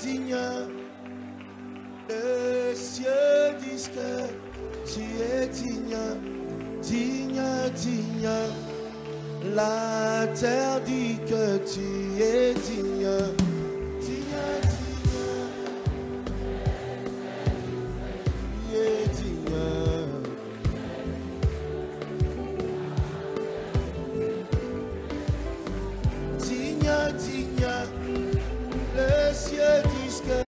digne. Les cieux disent que tu es digne, digne, digne. La terre dit que tu es digne, digne, digne. Tu es digne. Digne, digne. Les cieux disent que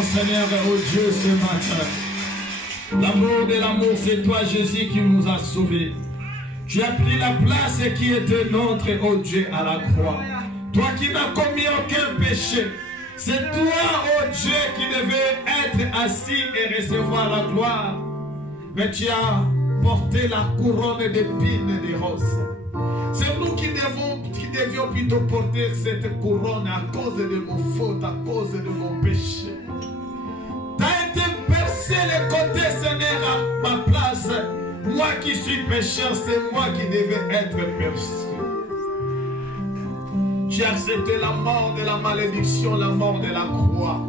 Seigneur, oh Dieu, ce matin. L'amour de l'amour, c'est toi, Jésus, qui nous a sauvés. Tu as pris la place qui était notre, oh Dieu, à la croix. Toi qui n'as commis aucun péché. C'est toi, oh Dieu, qui devais être assis et recevoir la gloire. Mais tu as porté la couronne d'épines et de roses. C'est nous qui devions plutôt porter cette couronne à cause de nos fautes, à cause de nos péchés. Tu as été percé les côtés, Seigneur, à ma place. Moi qui suis pécheur, c'est moi qui devais être percé. Tu as accepté la mort de la malédiction, la mort de la croix.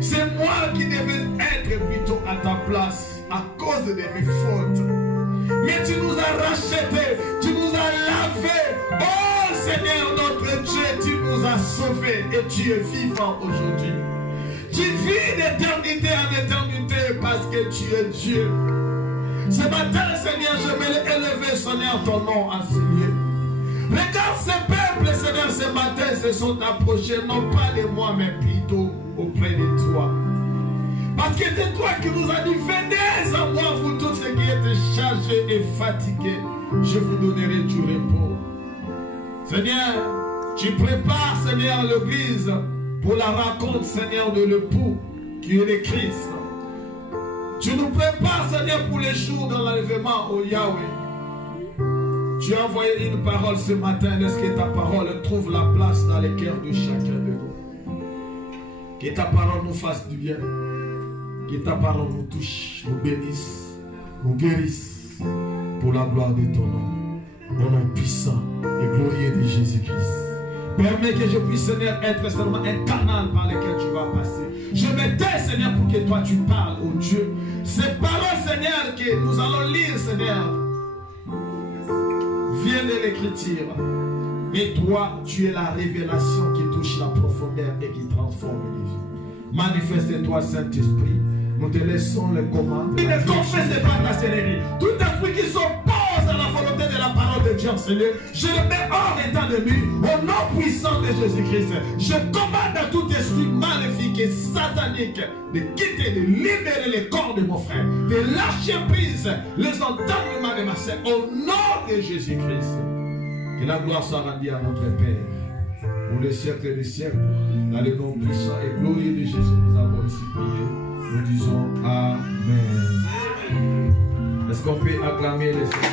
C'est moi qui devais être plutôt à ta place à cause de mes fautes. Mais tu nous as rachetés, tu nous as lavés. Oh Seigneur notre Dieu, tu nous as sauvés et tu es vivant aujourd'hui. Tu vis d'éternité en éternité parce que tu es Dieu. Ce matin, Seigneur, je vais élever, Seigneur, ton nom à ce lieu. Regarde ces peuples, Seigneur, ce matin se sont approchés, non pas de moi, mais plutôt auprès de toi. Parce que c'est toi qui nous as dit, venez à moi, vous tous ceux qui êtes chargés et fatigués, je vous donnerai du repos. Seigneur, tu prépares, Seigneur, l'église pour la rencontre, Seigneur, de l'époux qui est le Christ. Tu nous prépares, Seigneur, pour les jours dans l'enlèvement au Yahweh. Tu as envoyé une parole ce matin. Laisse que ta parole trouve la place dans les cœurs de chacun de nous. Que ta parole nous fasse du bien. Que ta parole nous touche, nous bénisse, nous guérisse pour la gloire de ton nom. Au nom puissant et glorieux de Jésus-Christ. Permets que je puisse, Seigneur, être seulement un canal par lequel tu vas passer. Je me tais, Seigneur, pour que toi tu parles, oh Dieu. Ces paroles, Seigneur, que nous allons lire, Seigneur, viennent de l'écriture. Mais toi, tu es la révélation qui touche la profondeur et qui transforme les vies. Manifeste-toi, Saint-Esprit. Nous te laissons les commandes. Il ne confesse pas ta Seigneur. Tout esprit qui s'oppose à la volonté de la parole de Dieu, Seigneur, je le mets hors état de nuit au nom puissant de Jésus-Christ. Je commande à tout esprit maléfique et satanique de quitter, de libérer les corps de mon frère, de lâcher prise les entendements de ma sœur au nom de Jésus-Christ. Que la gloire soit rendue à notre Père pour les siècles des siècles. Dans le nom puissant et glorieux de Jésus, nous avons ici prié. Nous disons Amen. Est-ce qu'on peut acclamer les Seigneur?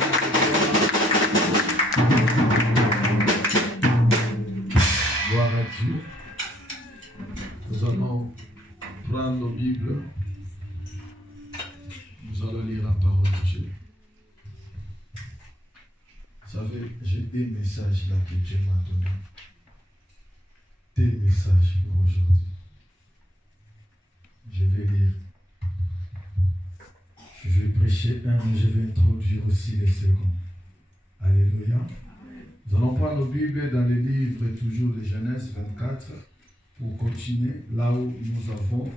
Gloire à Dieu. Nous allons prendre nos Bibles. Nous allons lire la parole de Dieu. Vous savez, j'ai des messages là que Dieu m'a donné. Des messages pour aujourd'hui. Je vais lire. Je vais prêcher un, mais je vais introduire aussi les seconds. Alléluia. Nous allons prendre nos Bibles dans les livres toujours de Genèse 24 pour continuer là où nous avons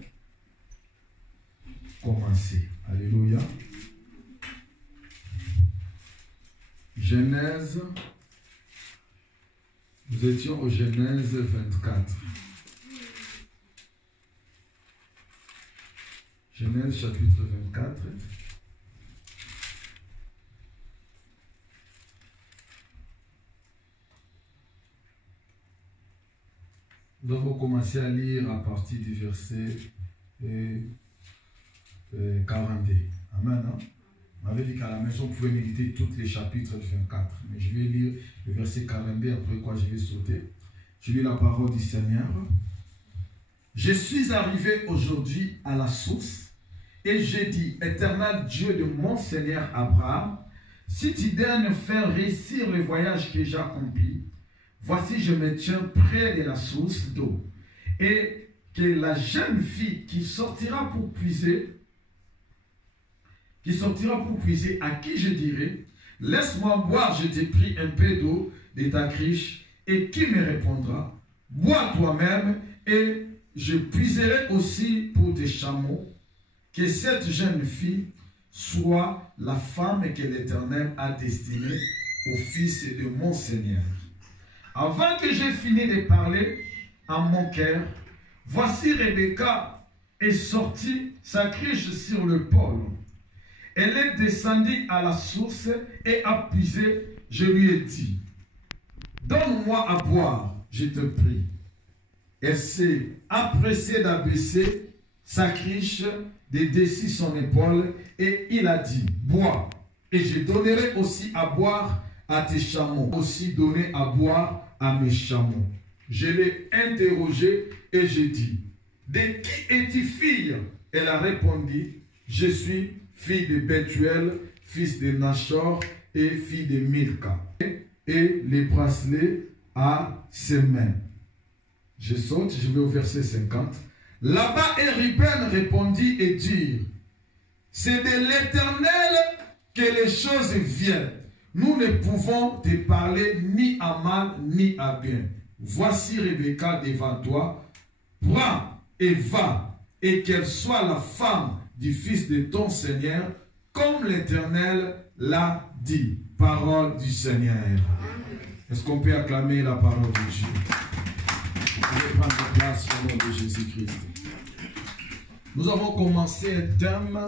commencé. Alléluia. Genèse. Nous étions au Genèse 24. Genèse chapitre 24. Nous avons commencé à lire à partir du verset 42. Amen. Hein? On avait dit qu'à la maison, on pouvait méditer tous les chapitres du 24. Mais je vais lire le verset 42, après quoi je vais sauter. Je lis la parole du Seigneur. Je suis arrivé aujourd'hui à la source et j'ai dit, Éternel Dieu de mon Seigneur Abraham, si tu daignes faire réussir le voyage que j'ai accompli, voici je me tiens près de la source d'eau, et que la jeune fille qui sortira pour puiser, à qui je dirai, laisse-moi boire, je t'ai pris un peu d'eau de ta criche, et qui me répondra, bois toi-même, et je puiserai aussi pour tes chameaux, que cette jeune fille soit la femme que l'Éternel a destinée au fils de mon Seigneur. Avant que j'aie fini de parler à mon cœur, voici Rebecca est sortie sa criche sur le pôle. Elle est descendue à la source et a puisé. Je lui ai dit, donne-moi à boire, je te prie. Elle s'est empressée d'abaisser sa criche, de dessus son épaule, et il a dit, bois, et je donnerai aussi à boire à tes chameaux, aussi donner à boire à mes chameaux. Je l'ai interrogé et j'ai dit, de qui es-tu fille? Elle a répondu, je suis fille de Bethuel, fils de Nachor et fille de Milka. Et les bracelets à ses mains. Je saute, je vais au verset 50. Là-bas, Ruben répondit et dit, c'est de l'Éternel que les choses viennent. Nous ne pouvons te parler ni à mal ni à bien. Voici Rebecca devant toi. Prends et va, et qu'elle soit la femme du fils de ton Seigneur, comme l'Éternel l'a dit. Parole du Seigneur. Est-ce qu'on peut acclamer la parole de Dieu? Vous pouvez prendre place au nom de Jésus-Christ. Nous avons commencé un thème,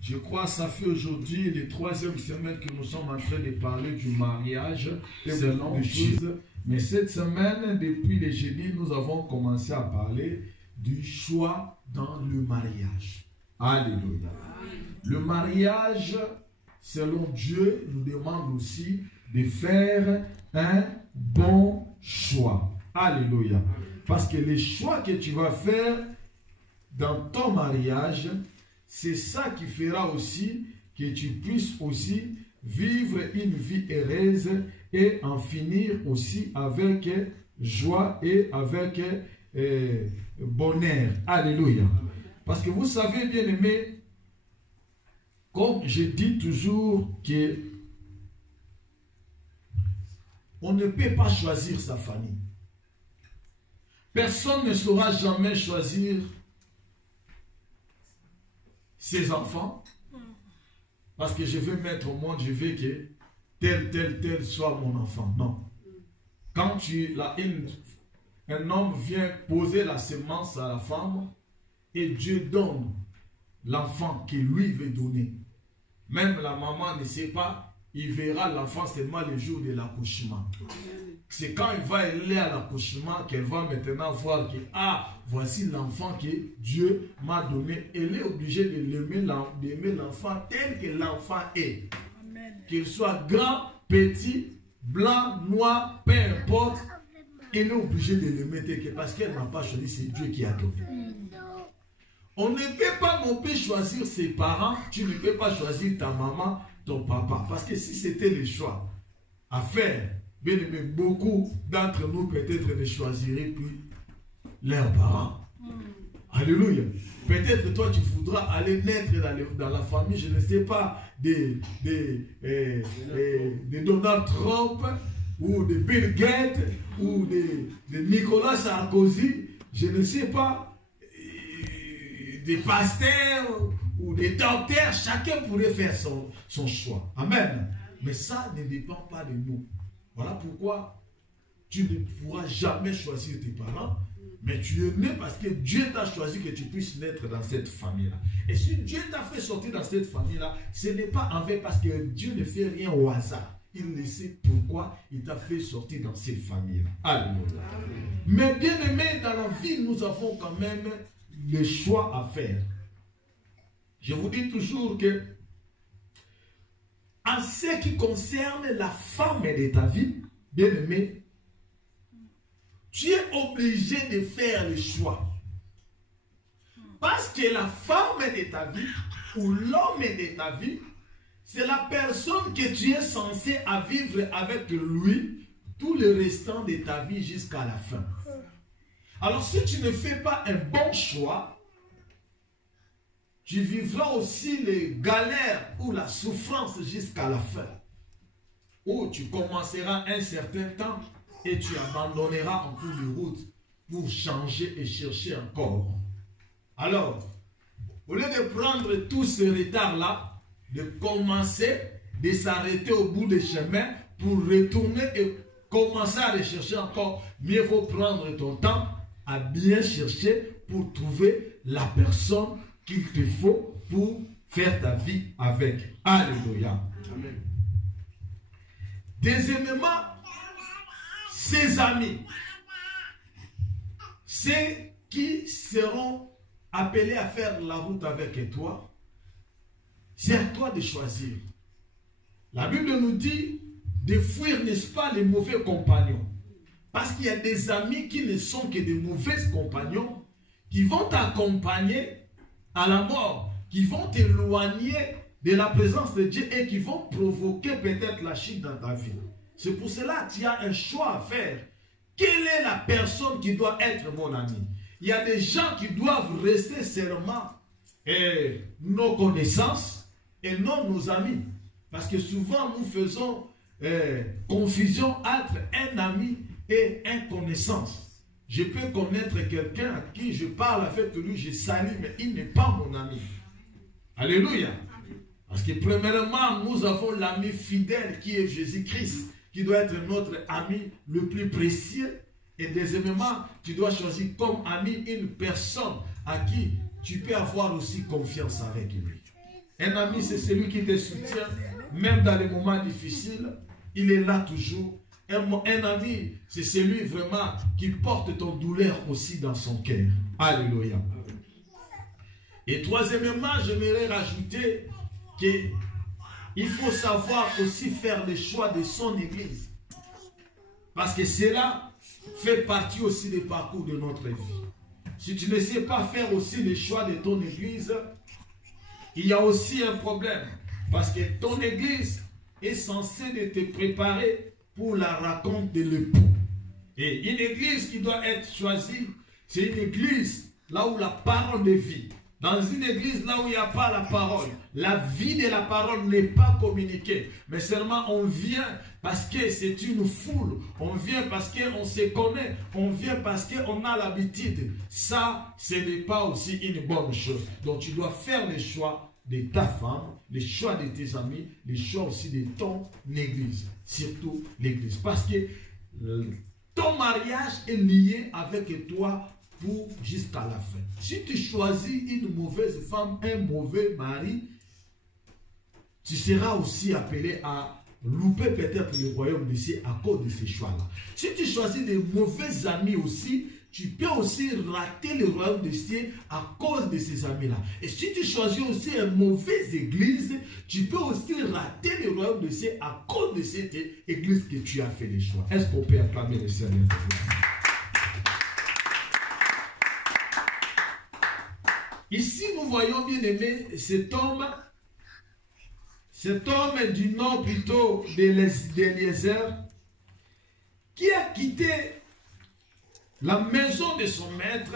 je crois que ça fait aujourd'hui la 3e semaine que nous sommes en train de parler du mariage selon Dieu. Mais cette semaine, depuis le jeudi, nous avons commencé à parler du choix dans le mariage. Alléluia. Le mariage, selon Dieu, nous demande aussi de faire un bon choix. Alléluia. Parce que les choix que tu vas faire dans ton mariage, c'est ça qui fera aussi que tu puisses aussi vivre une vie heureuse et en finir aussi avec joie et avec bonheur. Alléluia. Parce que vous savez, bien aimé, comme je dis toujours que on ne peut pas choisir sa famille. Personne ne saura jamais choisir ses enfants. Parce que je veux mettre au monde, je veux que tel soit mon enfant. Non. Quand un homme vient poser la semence à la femme et Dieu donne l'enfant qu'il lui veut donner. Même la maman ne sait pas, il verra l'enfant seulement le jour de l'accouchement. C'est quand il va aller à l'accouchement qu'elle va maintenant voir que, ah, voici l'enfant que Dieu m'a donné. Elle est obligée de l'aimer l'enfant tel que l'enfant est. Qu'il soit grand, petit, blanc, noir, peu importe, elle est obligée de l'aimer tel que, parce qu'elle n'a pas choisi, c'est Dieu qui a donné. On ne peut pas non plus choisir ses parents, tu ne peux pas choisir ta maman, ton papa. Parce que si c'était le choix à faire, bien aimé, beaucoup d'entre nous peut-être ne choisiraient plus leurs parents. Alléluia. Peut-être toi tu voudras aller naître dans la famille, je ne sais pas, de Donald Trump ou de Bill Gates ou de Nicolas Sarkozy, je ne sais pas, des pasteurs ou des docteurs, chacun pourrait faire son choix. Amen. Mais ça ne dépend pas de nous. Voilà pourquoi tu ne pourras jamais choisir tes parents, mais tu es né parce que Dieu t'a choisi que tu puisses naître dans cette famille-là. Et si Dieu t'a fait sortir dans cette famille-là, ce n'est pas en vain parce que Dieu ne fait rien au hasard. Il ne sait pourquoi il t'a fait sortir dans cette famille-là. Alléluia. Mais bien aimé, dans la vie, nous avons quand même le choix à faire. Je vous dis toujours que en ce qui concerne la femme de ta vie, bien aimé, tu es obligé de faire le choix. Parce que la femme de ta vie ou l'homme de ta vie, c'est la personne que tu es censé à vivre avec lui tout le restant de ta vie jusqu'à la fin. Alors si tu ne fais pas un bon choix, tu vivras aussi les galères ou la souffrance jusqu'à la fin. Ou tu commenceras un certain temps et tu abandonneras en cours de route pour changer et chercher encore. Alors, au lieu de prendre tout ce retard-là, de commencer, de s'arrêter au bout du chemin pour retourner et commencer à rechercher encore, mieux vaut prendre ton temps à bien chercher pour trouver la personne qu'il te faut pour faire ta vie avec. Alléluia. Amen. Deuxièmement, ses amis, ceux qui seront appelés à faire la route avec toi, c'est à toi de choisir. La Bible nous dit de fuir, n'est-ce pas, les mauvais compagnons. Parce qu'il y a des amis qui ne sont que des mauvais compagnons qui vont t'accompagner à la mort, qui vont t'éloigner de la présence de Dieu et qui vont provoquer peut-être la chute dans ta vie. C'est pour cela que tu as un choix à faire. Quelle est la personne qui doit être mon ami? Il y a des gens qui doivent rester seulement nos connaissances et non nos amis. Parce que souvent nous faisons confusion entre un ami et une connaissance. Je peux connaître quelqu'un à qui je parle avec lui, je salue, mais il n'est pas mon ami. Alléluia. Parce que premièrement, nous avons l'ami fidèle qui est Jésus-Christ, qui doit être notre ami le plus précieux. Et deuxièmement, tu dois choisir comme ami une personne à qui tu peux avoir aussi confiance avec lui. Un ami, c'est celui qui te soutient, même dans les moments difficiles, il est là toujours. Un ami, c'est celui vraiment qui porte ton douleur aussi dans son cœur. Alléluia. Et troisièmement, j'aimerais rajouter qu'il faut savoir aussi faire le choix de son église. Parce que cela fait partie aussi des parcours de notre vie. Si tu ne sais pas faire aussi le choix de ton église, il y a aussi un problème. Parce que ton église est censée de te préparer pour la rencontre de l'époux. Et une église qui doit être choisie, c'est une église là où la parole de vie. Dans une église là où il n'y a pas la parole, la vie de la parole n'est pas communiquée. Mais seulement on vient parce que c'est une foule. On vient parce qu'on se connaît. On vient parce qu'on a l'habitude. Ça, ce n'est pas aussi une bonne chose. Donc tu dois faire les choix de ta femme, les choix de tes amis, les choix aussi de ton église. Surtout l'église. Parce que ton mariage est lié avec toi pour jusqu'à la fin. Si tu choisis une mauvaise femme, un mauvais mari, tu seras aussi appelé à louper peut-être le royaume des cieux à cause de ces choix-là. Si tu choisis des mauvais amis aussi, tu peux aussi rater le royaume des cieux à cause de ces amis-là. Et si tu choisis aussi une mauvaise église, tu peux aussi rater le royaume des cieux à cause de cette église que tu as fait les choix. Est-ce qu'on peut acclamer le Seigneur? Ici, nous voyons bien aimé cet homme du nom plutôt d'Eliezer, qui a quitté la maison de son maître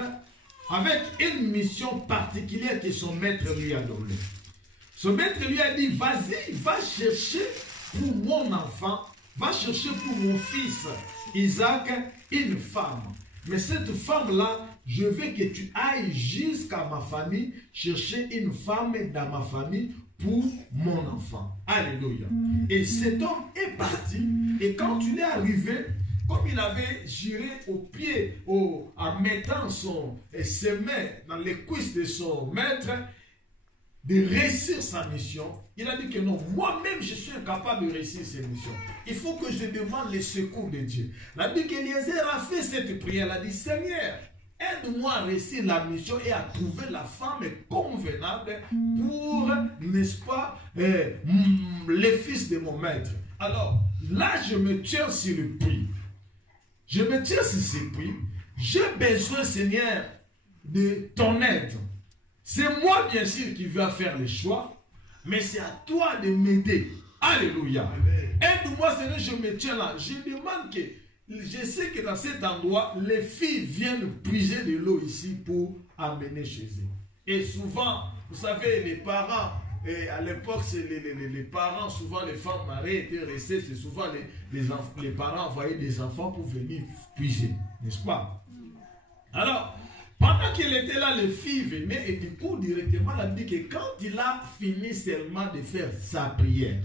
avec une mission particulière que son maître lui a donnée. Son maître lui a dit, vas-y, va chercher pour mon enfant, va chercher pour mon fils Isaac une femme. Mais cette femme-là, je veux que tu ailles jusqu'à ma famille, chercher une femme dans ma famille pour mon enfant. Alléluia. Et cet homme est parti, et quand il est arrivé, comme il avait juré au pied, en mettant ses mains dans les cuisses de son maître, de réussir sa mission, il a dit que non, moi-même je suis incapable de réussir cette mission. Il faut que je demande le secours de Dieu. Il a dit qu'Eliezer a fait cette prière, il a dit, Seigneur, aide-moi à réussir la mission et à trouver la femme convenable pour, n'est-ce pas, les fils de mon maître. Alors, là je me tiens sur le prix. Je me tiens sur ce prix. J'ai besoin, Seigneur, de ton aide. C'est moi, bien sûr, qui vais faire les choix, mais c'est à toi de m'aider. Alléluia. Aide-moi, Seigneur, je me tiens là. Je demande que, je sais que dans cet endroit, les filles viennent puiser de l'eau ici pour amener chez eux. Et souvent, vous savez, les parents, et à l'époque, c'est les parents, souvent les femmes mariées étaient restées, c'est souvent les parents envoyaient des enfants pour venir puiser, n'est-ce pas? Alors, pendant qu'il était là, les filles venaient et du coup, directement, elle a dit que quand il a fini seulement de faire sa prière,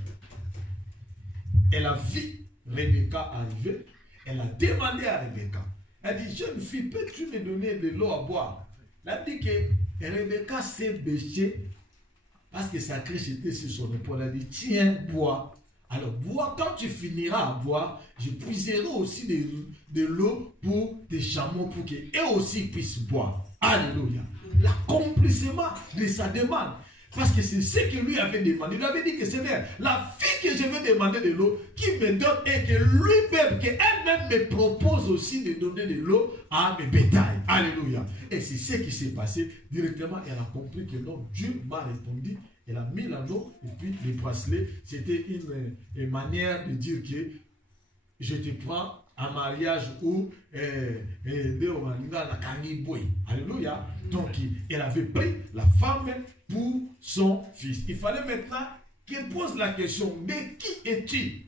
elle a vu Rebecca arriver, elle a demandé à Rebecca, elle a dit, jeune fille, peux-tu me donner de l'eau à boire? Elle a dit que Rebecca s'est bêchée parce que sa crèche était sur son épaule. Elle a dit, tiens, bois. Alors, bois, quand tu finiras à boire, je puiserai aussi de l'eau pour tes chameaux, pour qu'eux aussi puissent boire. Alléluia. L'accomplissement de sa demande. Parce que c'est ce que lui avait demandé. Il lui avait dit que Seigneur, la fille que je veux demander de l'eau, qui me donne et que lui-même, qu'elle-même me propose aussi de donner de l'eau à mes bétails. Alléluia. Et c'est ce qui s'est passé. Directement, elle a compris que non, Dieu m'a répondu. Elle a mis l'anneau et puis les bracelets. C'était une manière de dire que je te prends en mariage ou alléluia. Donc elle avait pris la femme pour son fils. Il fallait maintenant qu'elle pose la question, mais qui es-tu?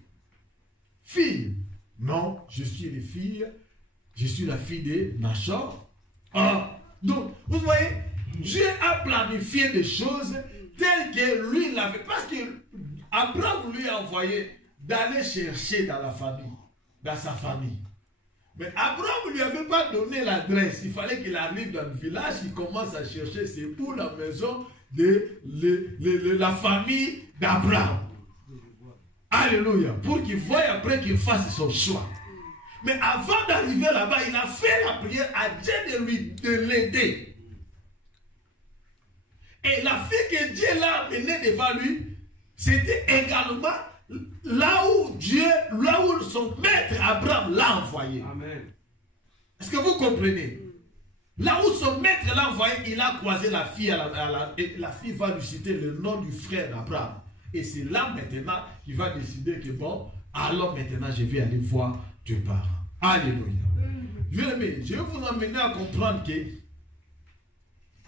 Fille? Non, je suis une fille. Je suis la fille de Nachor. Ah, donc vous voyez, Dieu a planifié des choses telles que lui l'avait. Parce que Abraham lui a envoyé d'aller chercher dans la famille. Dans sa famille. Mais Abraham ne lui avait pas donné l'adresse. Il fallait qu'il arrive dans le village, il commence à chercher, c'est pour la maison de la famille d'Abraham. Alléluia. Pour qu'il voie après qu'il fasse son choix. Mais avant d'arriver là-bas, il a fait la prière à Dieu de l'aider. Et la fille que Dieu l'a amenée devant lui, c'était également là où son maître Abraham l'a envoyé. Amen. Est-ce que vous comprenez? Là où son maître l'a envoyé, il a croisé la fille. Et la fille va lui citer le nom du frère d'Abraham. Et c'est là maintenant qu'il va décider que bon, alors maintenant je vais aller voir tes parents. Alléluia. Bien aimé, je vais vous emmener à comprendre que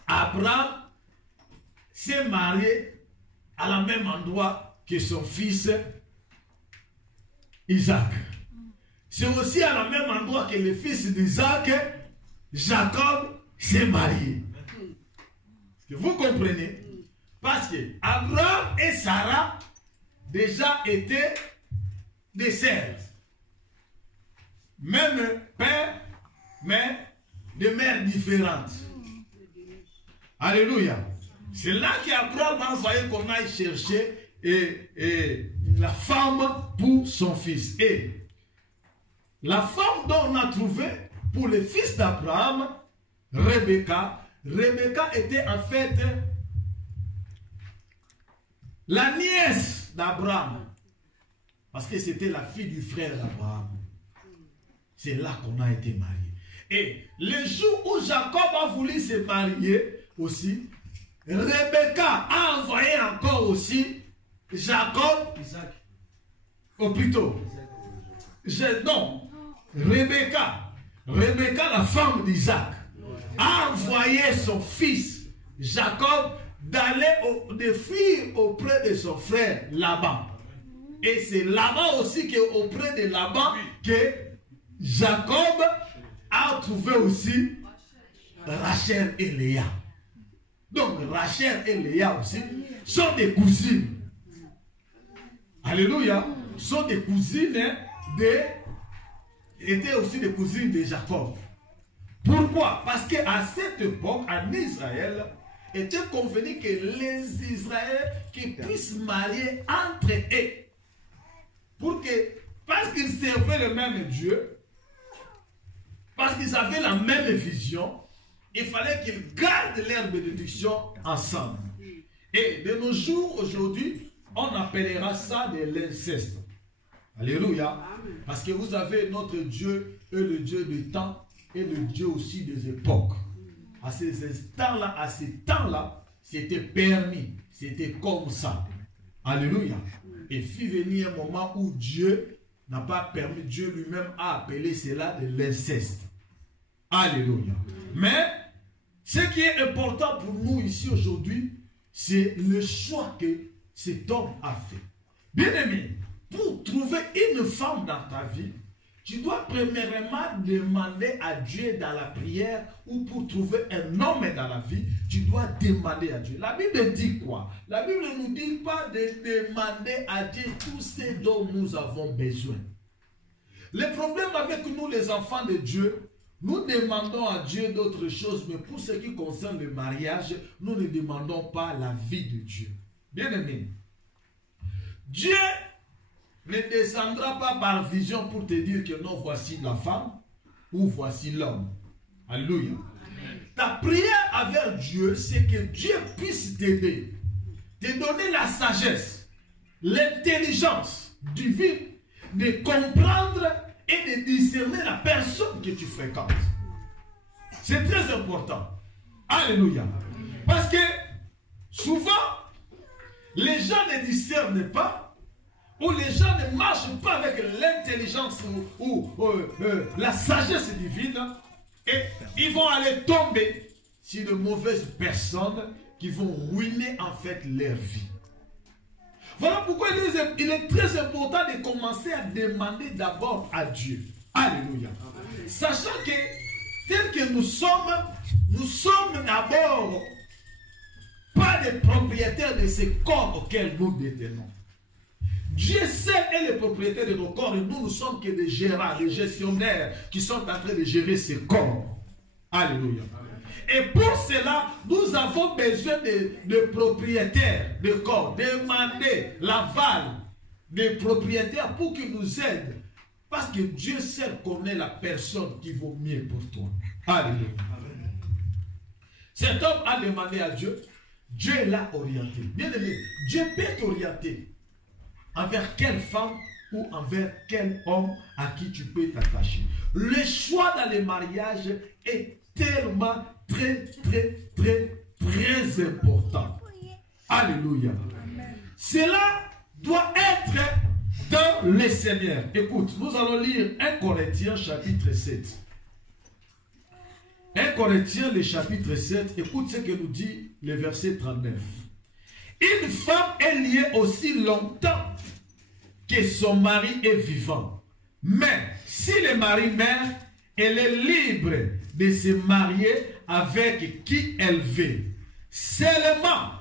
Abraham s'est marié à la même endroit que son fils Isaac. C'est aussi à la même endroit que le fils d'Isaac, Jacob, s'est marié. Est-ce que vous comprenez? Parce que Abraham et Sarah déjà étaient des sœurs. Même père, mais de mères différentes. Alléluia. C'est là qu'Abraham a envoyé qu'on aille chercher la femme pour son fils. Et la femme dont on a trouvé pour le fils d'Abraham, Rebecca était en fait la nièce d'Abraham. Parce que c'était la fille du frère d'Abraham. C'est là qu'on a été mariés. Et le jour où Jacob a voulu se marier aussi, Rebecca a envoyé encore aussi Jacob, Isaac. Ou plutôt, Rebecca, la femme d'Isaac, a envoyé son fils Jacob de fuir auprès de son frère Laban. Et c'est Laban aussi qui est auprès de Laban que Jacob a trouvé aussi Rachel et Léa. Donc Rachel et Léa aussi sont des cousines. Alléluia. Sont des cousines étaient aussi des cousines de Jacob. Pourquoi? Parce qu'à cette époque, en Israël, était convenu que les Israéliens qui puissent marier entre eux. Parce qu'ils servaient le même Dieu, parce qu'ils avaient la même vision, il fallait qu'ils gardent leur bénédiction ensemble. Et de nos jours, aujourd'hui, on appellera ça de l'inceste. Alléluia. Parce que vous avez notre Dieu est le Dieu du temps et le Dieu aussi des époques. À ces instants-là, à ces temps-là, c'était permis. C'était comme ça. Alléluia. Et fit venir un moment où Dieu n'a pas permis, Dieu lui-même a appelé cela de l'inceste. Alléluia. Mais ce qui est important pour nous ici aujourd'hui, c'est le choix que cet homme a fait. Bien-aimé, pour trouver une femme dans ta vie, tu dois premièrement demander à Dieu dans la prière, ou pour trouver un homme dans la vie, tu dois demander à Dieu. La Bible dit quoi? La Bible ne nous dit pas de demander à Dieu tout ce dont nous avons besoin. Le problème avec nous, les enfants de Dieu, nous demandons à Dieu d'autres choses, mais pour ce qui concerne le mariage, nous ne demandons pas la vie de Dieu. Bien aimé, Dieu ne descendra pas par vision pour te dire que non, voici la femme ou voici l'homme. Alléluia. Amen. Ta prière avec Dieu, c'est que Dieu puisse t'aider, te donner la sagesse, l'intelligence divine de comprendre et de discerner la personne que tu fréquentes. C'est très important. Alléluia. Parce que souvent, les gens ne discernent pas, où les gens ne marchent pas avec l'intelligence ou la sagesse divine, et ils vont aller tomber sur de mauvaises personnes qui vont ruiner en fait leur vie. Voilà pourquoi il est très important de commencer à demander d'abord à Dieu. Alléluia. Sachant que tel que nous sommes d'abord pas des propriétaires de ce corps auquel nous détenons. Dieu seul est le propriétaire de nos corps et nous ne sommes que des gérants, des gestionnaires qui sont en train de gérer ces corps. Alléluia. Et pour cela, nous avons besoin de propriétaires de corps. Demander l'aval des propriétaires pour qu'ils nous aident. Parce que Dieu seul connaît la personne qui vaut mieux pour toi. Alléluia. Cet homme a demandé à Dieu. Dieu l'a orienté. Bien aimé, Dieu peut t'orienter envers quelle femme ou envers quel homme à qui tu peux t'attacher. Le choix dans le mariage est tellement très important. Alléluia. Cela doit être dans le Seigneur. Écoute, nous allons lire 1 Corinthiens chapitre 7. 1 Corinthiens le chapitre 7, écoute ce que nous dit le verset 39. Une femme est liée aussi longtemps que son mari est vivant. Mais si le mari meurt, elle est libre de se marier avec qui elle veut. Seulement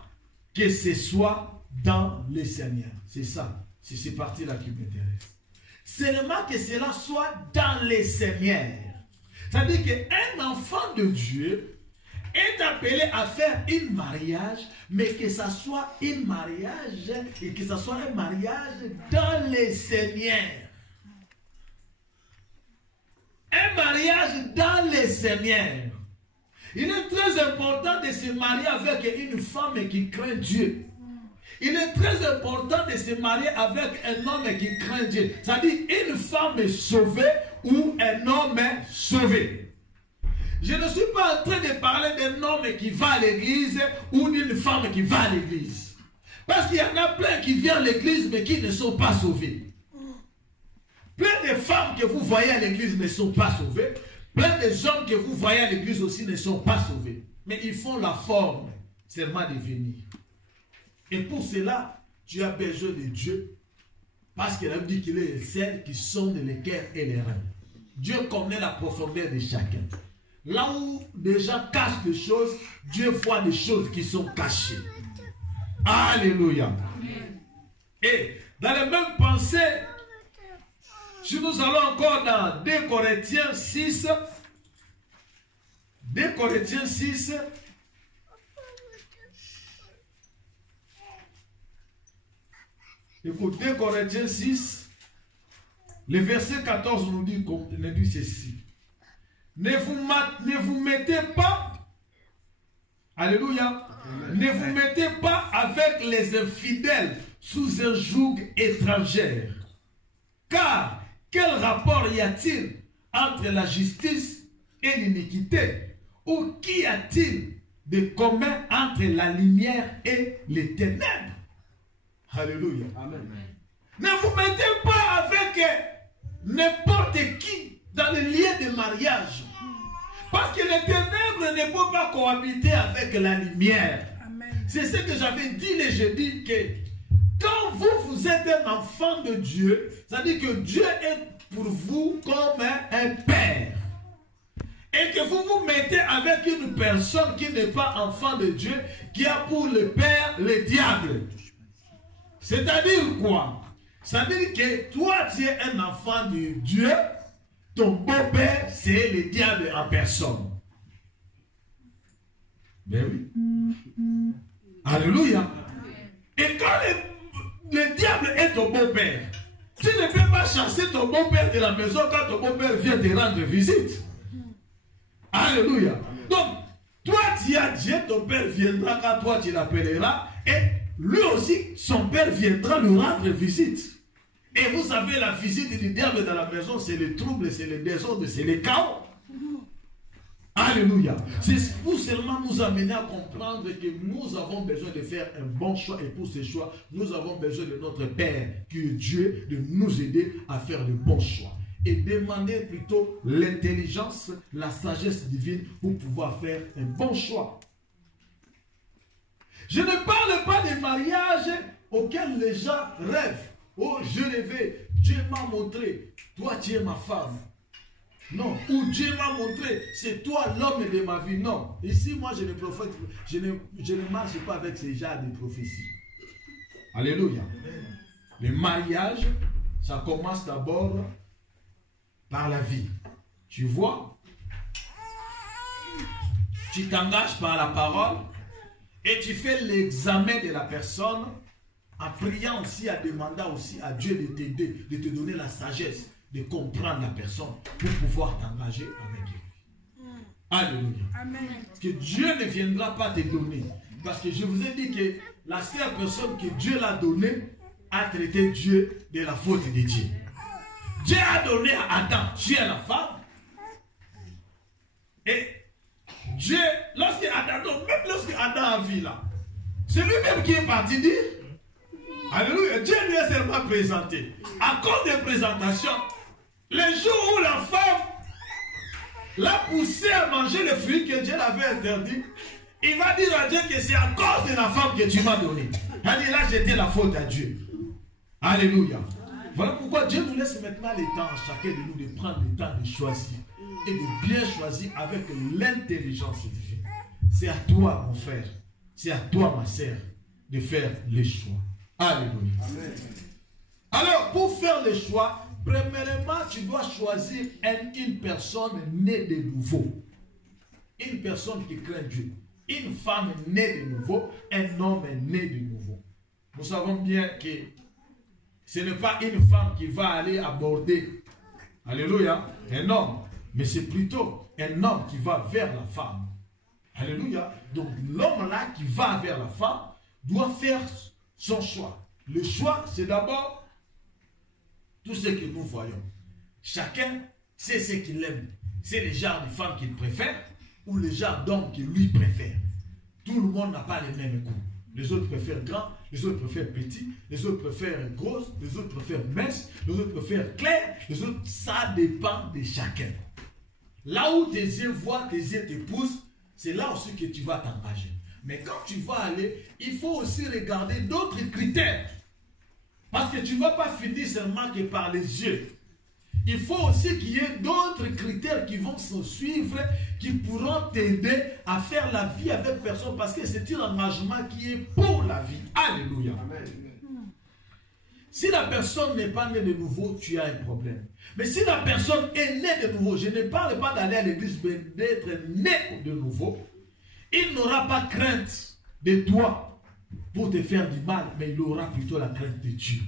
que ce soit dans le Seigneur. C'est ça. C'est cette partie-là qui m'intéresse. Seulement que cela soit dans le Seigneur. C'est-à-dire qu'un enfant de Dieu est appelé à faire un mariage, mais que ça soit un mariage, et que ça soit un mariage dans le Seigneur. Un mariage dans le Seigneur. Il est très important de se marier avec une femme qui craint Dieu. Il est très important de se marier avec un homme qui craint Dieu. C'est-à-dire une femme sauvée ou un homme sauvé. Je ne suis pas en train de parler d'un homme qui va à l'église ou d'une femme qui va à l'église. Parce qu'il y en a plein qui viennent à l'église mais qui ne sont pas sauvés. Plein de femmes que vous voyez à l'église ne sont pas sauvées. Plein de hommes que vous voyez à l'église aussi ne sont pas sauvés. Mais ils font la forme seulement de venir. Et pour cela, tu as besoin de Dieu. Parce qu'il a dit qu'il est celle qui sonde les cœurs et les reins. Dieu connaît la profondeur de chacun. Là où des gens cachent des choses, Dieu voit des choses qui sont cachées. Alléluia. Et dans la même pensée, si nous allons encore dans 2 Corinthiens 6, 2 Corinthiens 6, écoute, 2 Corinthiens 6, le verset 14 nous dit ceci. Ne vous mettez pas, alléluia, ne vous mettez pas avec les infidèles sous un joug étranger. Car quel rapport y a-t-il entre la justice et l'iniquité? Ou qu'y a-t-il de commun entre la lumière et les ténèbres? Alléluia. Amen. Ne vous mettez pas avec n'importe qui dans le lien de mariage. Parce que les ténèbres ne peuvent pas cohabiter avec la lumière. C'est ce que j'avais dit le jeudi, que quand vous êtes un enfant de Dieu, c'est-à-dire que Dieu est pour vous comme un père. Et que vous vous mettez avec une personne qui n'est pas enfant de Dieu, qui a pour le père le diable. C'est-à-dire quoi? C'est-à-dire que toi, tu es un enfant de Dieu, ton beau-père, c'est le diable en personne. Ben oui. Alléluia. Et quand le diable est ton beau-père, tu ne peux pas chasser ton beau-père de la maison quand ton beau-père vient te rendre visite. Alléluia. Donc, toi tu as Dieu, ton père viendra quand toi tu l'appelleras, et lui aussi, son père viendra lui rendre visite. Et vous savez, la visite du diable dans la maison, c'est le trouble, c'est le désordre, c'est le chaos. Alléluia. C'est pour seulement nous amener à comprendre que nous avons besoin de faire un bon choix. Et pour ce choix, nous avons besoin de notre Père, qui est Dieu, de nous aider à faire le bon choix. Et demander plutôt l'intelligence, la sagesse divine pour pouvoir faire un bon choix. Je ne parle pas des mariages auxquels les gens rêvent. Oh, je rêvais, Dieu m'a montré, toi tu es ma femme. Non, ou Dieu m'a montré, c'est toi l'homme de ma vie. Non, ici moi je ne prophète, je ne marche pas avec ces genres de prophéties. Alléluia. Le mariage, ça commence d'abord par la vie. Tu vois, tu t'engages par la parole et tu fais l'examen de la personne en priant aussi, en demandant aussi à Dieu de t'aider, de te donner la sagesse de comprendre la personne pour pouvoir t'engager avec elle. Alléluia. Amen. Parce que Dieu ne viendra pas te donner. Parce que je vous ai dit que la seule personne que Dieu l'a donnée a traité Dieu de la faute de Dieu. Dieu a donné à Adam, Dieu à la femme. Et Dieu, même lorsque Adam a vu là, c'est lui-même qui est parti dire, Alléluia. Dieu lui est seulement présenté. À cause des présentations, les jours où la femme l'a poussé à manger le fruit que Dieu l'avait interdit, il va dire à Dieu que c'est à cause de la femme que tu m'as donné. Il dit là, j'étais la faute à Dieu. Alléluia. Voilà pourquoi Dieu nous laisse maintenant le temps à chacun de nous de prendre le temps de choisir et de bien choisir avec l'intelligence divine. C'est à toi, mon frère, c'est à toi, ma sœur, de faire les choix. Alléluia. Amen. Alors, pour faire les choix, premièrement, tu dois choisir une personne née de nouveau. Une personne qui craint Dieu. Une femme née de nouveau, un homme né de nouveau. Nous savons bien que ce n'est pas une femme qui va aller aborder, alléluia, un homme, mais c'est plutôt un homme qui va vers la femme. Alléluia. Donc l'homme là qui va vers la femme doit faire son choix. Le choix, c'est d'abord tout ce que nous voyons. Chacun sait ce qu'il aime. C'est le genre de femme qu'il préfère ou le genre d'homme qu'il lui préfère. Tout le monde n'a pas les mêmes goûts. Les autres préfèrent grand, les autres préfèrent petit, les autres préfèrent grosse, les autres préfèrent mince, les autres préfèrent clair, les autres, ça dépend de chacun. Là où tes yeux voient, tes yeux te poussent, c'est là aussi que tu vas t'engager. Mais quand tu vas aller, il faut aussi regarder d'autres critères. Parce que tu ne vas pas finir seulement que par les yeux. Il faut aussi qu'il y ait d'autres critères qui vont se suivre, qui pourront t'aider à faire la vie avec personne, parce que c'est un engagement qui est pour la vie. Alléluia. Amen. Si la personne n'est pas née de nouveau, tu as un problème. Mais si la personne est née de nouveau, je ne parle pas d'aller à l'église, mais d'être né de nouveau, il n'aura pas crainte de toi pour te faire du mal, mais il aura plutôt la crainte de Dieu.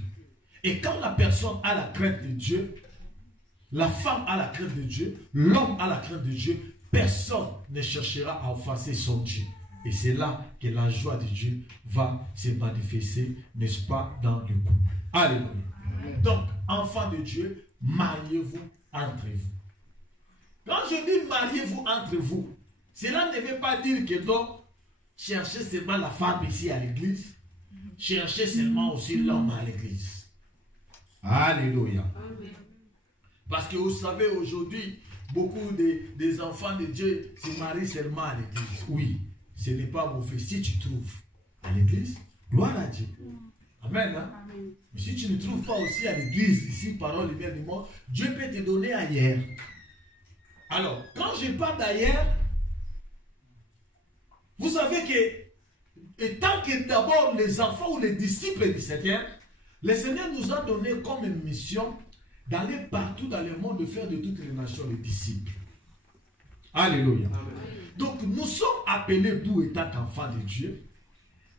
Et quand la personne a la crainte de Dieu, la femme a la crainte de Dieu, l'homme a la crainte de Dieu, personne ne cherchera à offenser son Dieu. Et c'est là que la joie de Dieu va se manifester, n'est-ce pas, dans le couple. Alléluia. Donc, enfants de Dieu, mariez-vous entre vous. Quand je dis mariez-vous entre vous, cela ne veut pas dire que donc, cherchez seulement la femme ici à l'église, cherchez seulement aussi l'homme à l'église. Alléluia. Amen. Parce que vous savez, aujourd'hui, beaucoup des enfants de Dieu se marient seulement à l'église. Oui, ce n'est pas mauvais. Si tu trouves à l'église, gloire à Dieu. Amen. Hein? Amen. Mais si tu ne trouves pas aussi à l'église, ici, parole et bien du monde, Dieu peut te donner ailleurs. Alors, quand je parle d'ailleurs, vous savez que, et tant que d'abord les enfants ou les disciples du Seigneur, le Seigneur nous a donné comme une mission d'aller partout dans le monde, de faire de toutes les nations les disciples. Alléluia. Amen. Donc nous sommes appelés, vous étant enfants de Dieu,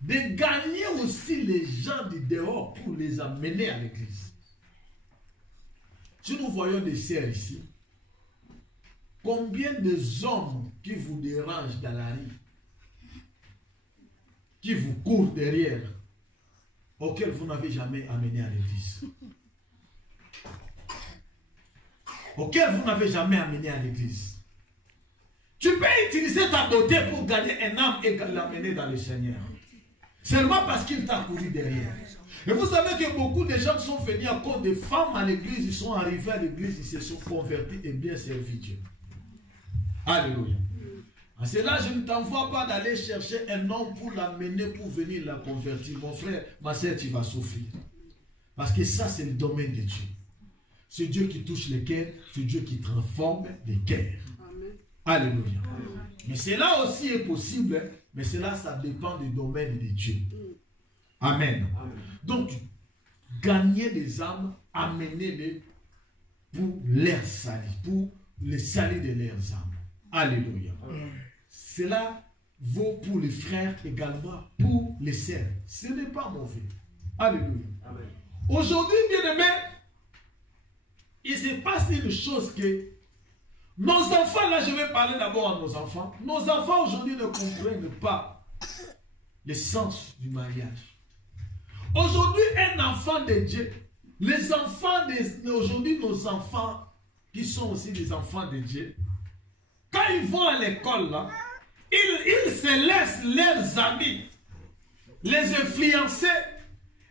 de gagner aussi les gens du dehors pour les amener à l'église. Si nous voyons des sœurs ici, combien de hommes qui vous dérangent dans la rue, qui vous courent derrière, auxquels vous n'avez jamais amené à l'église? Auquel vous n'avez jamais amené à l'église. Tu peux utiliser ta beauté pour gagner un âme et l'amener dans le Seigneur. Seulement parce qu'il t'a couru derrière. Et vous savez que beaucoup de gens sont venus à cause des femmes à l'église, ils sont arrivés à l'église, ils se sont convertis et bien servi Dieu. Alléluia. En cela, je ne t'envoie pas d'aller chercher un homme pour l'amener, pour venir la convertir. Mon frère, ma soeur, tu vas souffrir. Parce que ça, c'est le domaine de Dieu. C'est Dieu qui touche les cœurs, c'est Dieu qui transforme les cœurs. Alléluia. Amen. Mais cela aussi est possible, mais cela, ça dépend du domaine de Dieu. Amen. Amen. Donc, gagner des âmes, amenez-les pour leur salut, pour le salut de leurs âmes. Alléluia. Amen. Cela vaut pour les frères également, pour les sœurs. Ce n'est pas mauvais. Alléluia. Amen. Aujourd'hui, bien-aimés, il se passe une chose que nos enfants, là je vais parler d'abord à nos enfants aujourd'hui ne comprennent pas le sens du mariage. Aujourd'hui, un enfant de Dieu, les enfants aujourd'hui, nos enfants qui sont aussi des enfants de Dieu, quand ils vont à l'école, là, ils se laissent leurs amis les influencer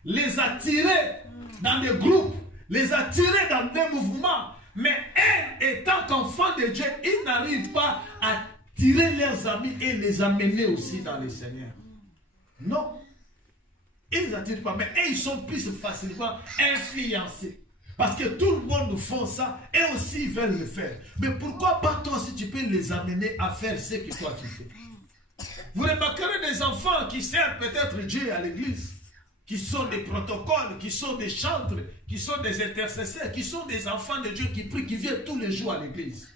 les attirer dans des groupes, les attirer dans des mouvements. Mais elles, étant qu'enfants de Dieu, ils n'arrivent pas à tirer leurs amis et les amener aussi dans le Seigneur. Non. Ils n'attirent pas, mais ils sont plus facilement influencés. Parce que tout le monde fait ça et aussi ils veulent le faire. Mais pourquoi pas toi si tu peux les amener à faire ce que toi tu fais? Vous remarquerez des enfants qui servent peut-être Dieu à l'église, qui sont des protocoles, qui sont des chantres, qui sont des intercesseurs, qui sont des enfants de Dieu qui prient, qui viennent tous les jours à l'église.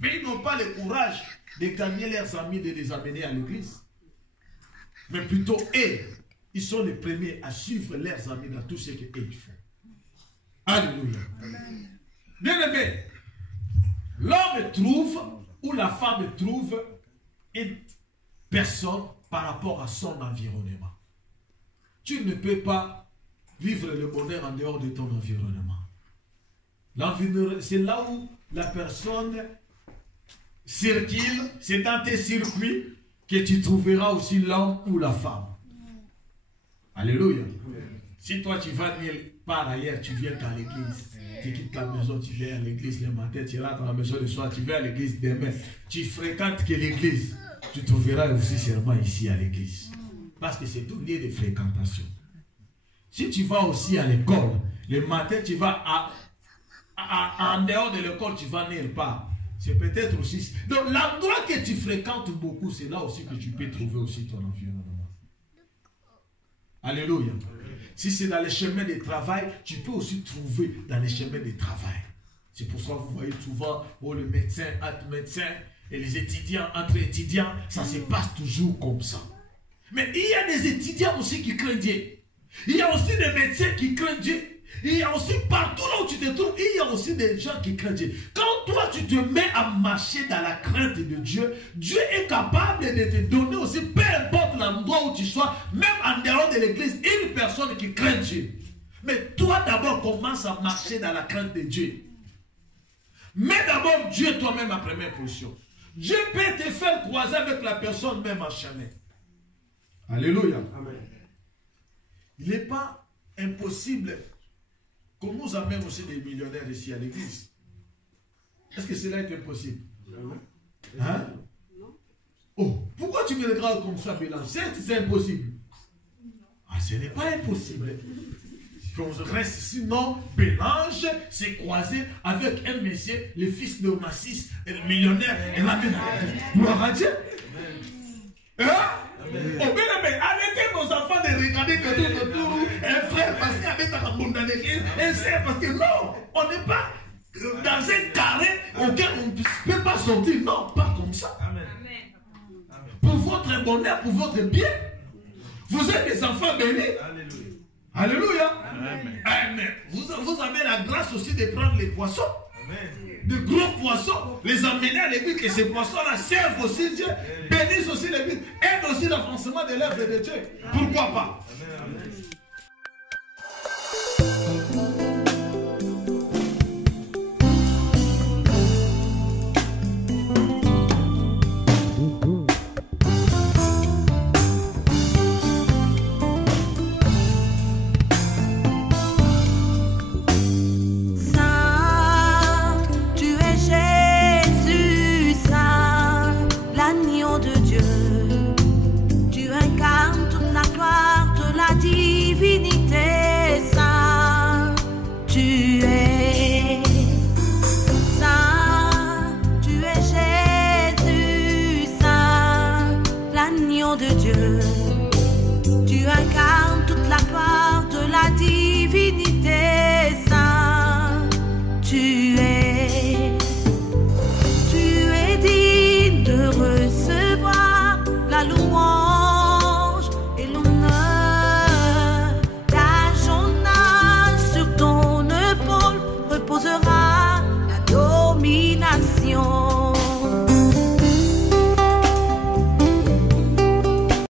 Mais ils n'ont pas le courage de gagner leurs amis, de les amener à l'église. Mais plutôt eux, ils sont les premiers à suivre leurs amis dans tout ce qu'ils font. Alléluia. Bien-aimé, l'homme trouve ou la femme trouve une personne par rapport à son environnement. Tu ne peux pas vivre le bonheur en dehors de ton environnement. L'environnement, c'est là où la personne circule, c'est dans tes circuits que tu trouveras aussi l'homme ou la femme. Alléluia. Si toi tu vas nulle part ailleurs, tu viens qu'à l'église. Tu quittes ta maison, tu viens à l'église le matin, tu rentres dans la maison le soir, tu viens à l'église demain. Tu fréquentes que l'église. Tu trouveras aussi sûrement ici à l'église. Parce que c'est ton lieu de fréquentation. Si tu vas aussi à l'école, le matin tu vas en dehors de l'école, tu vas nulle part. C'est peut-être aussi... Donc l'endroit que tu fréquentes beaucoup, c'est là aussi que tu peux trouver aussi ton environnement. Alléluia. Si c'est dans les chemins de travail, tu peux aussi trouver dans les chemins de travail. C'est pour ça que vous voyez souvent le médecin entre médecin et les étudiants entre étudiants, ça se passe toujours comme ça. Mais il y a des étudiants aussi qui craignent Dieu. Il y a aussi des médecins qui craignent Dieu. Il y a aussi partout là où tu te trouves, il y a aussi des gens qui craignent Dieu. Quand toi tu te mets à marcher dans la crainte de Dieu, Dieu est capable de te donner aussi, peu importe l'endroit où tu sois, même en dehors de l'église, une personne qui craint Dieu. Mais toi d'abord commence à marcher dans la crainte de Dieu. Mets d'abord Dieu toi-même en première position. Dieu peut te faire croiser avec la personne même en chemin. Alléluia. Amen. Il n'est pas impossible qu'on nous amène aussi des millionnaires ici à l'église. Est-ce que cela est impossible? Hein? Oh, pourquoi tu me regardes comme ça, Bélange? C'est impossible. Ah, ce n'est pas impossible. Qu'on reste sinon, Bélange s'est croisé avec un monsieur, le fils de Onassis, le millionnaire, et la gloire à Dieu. Hein? Oh, bien, arrêtez vos enfants de regarder que tout autour, un frère parce qu'il avait un condamné, un sœur parce que non, on n'est pas dans un carré auquel on ne peut pas sortir. Non, pas comme ça. Amen. Pour votre bonheur, pour votre bien, vous êtes des enfants bénis. Alléluia. Alléluia. Amen. Vous avez la grâce aussi de prendre les poissons. Amen. De gros poissons, les emmener à l'église, que ces poissons-là servent aussi Dieu, bénissent aussi l'église, aident aussi l'avancement de l'œuvre de Dieu. Pourquoi pas? Amen. Tu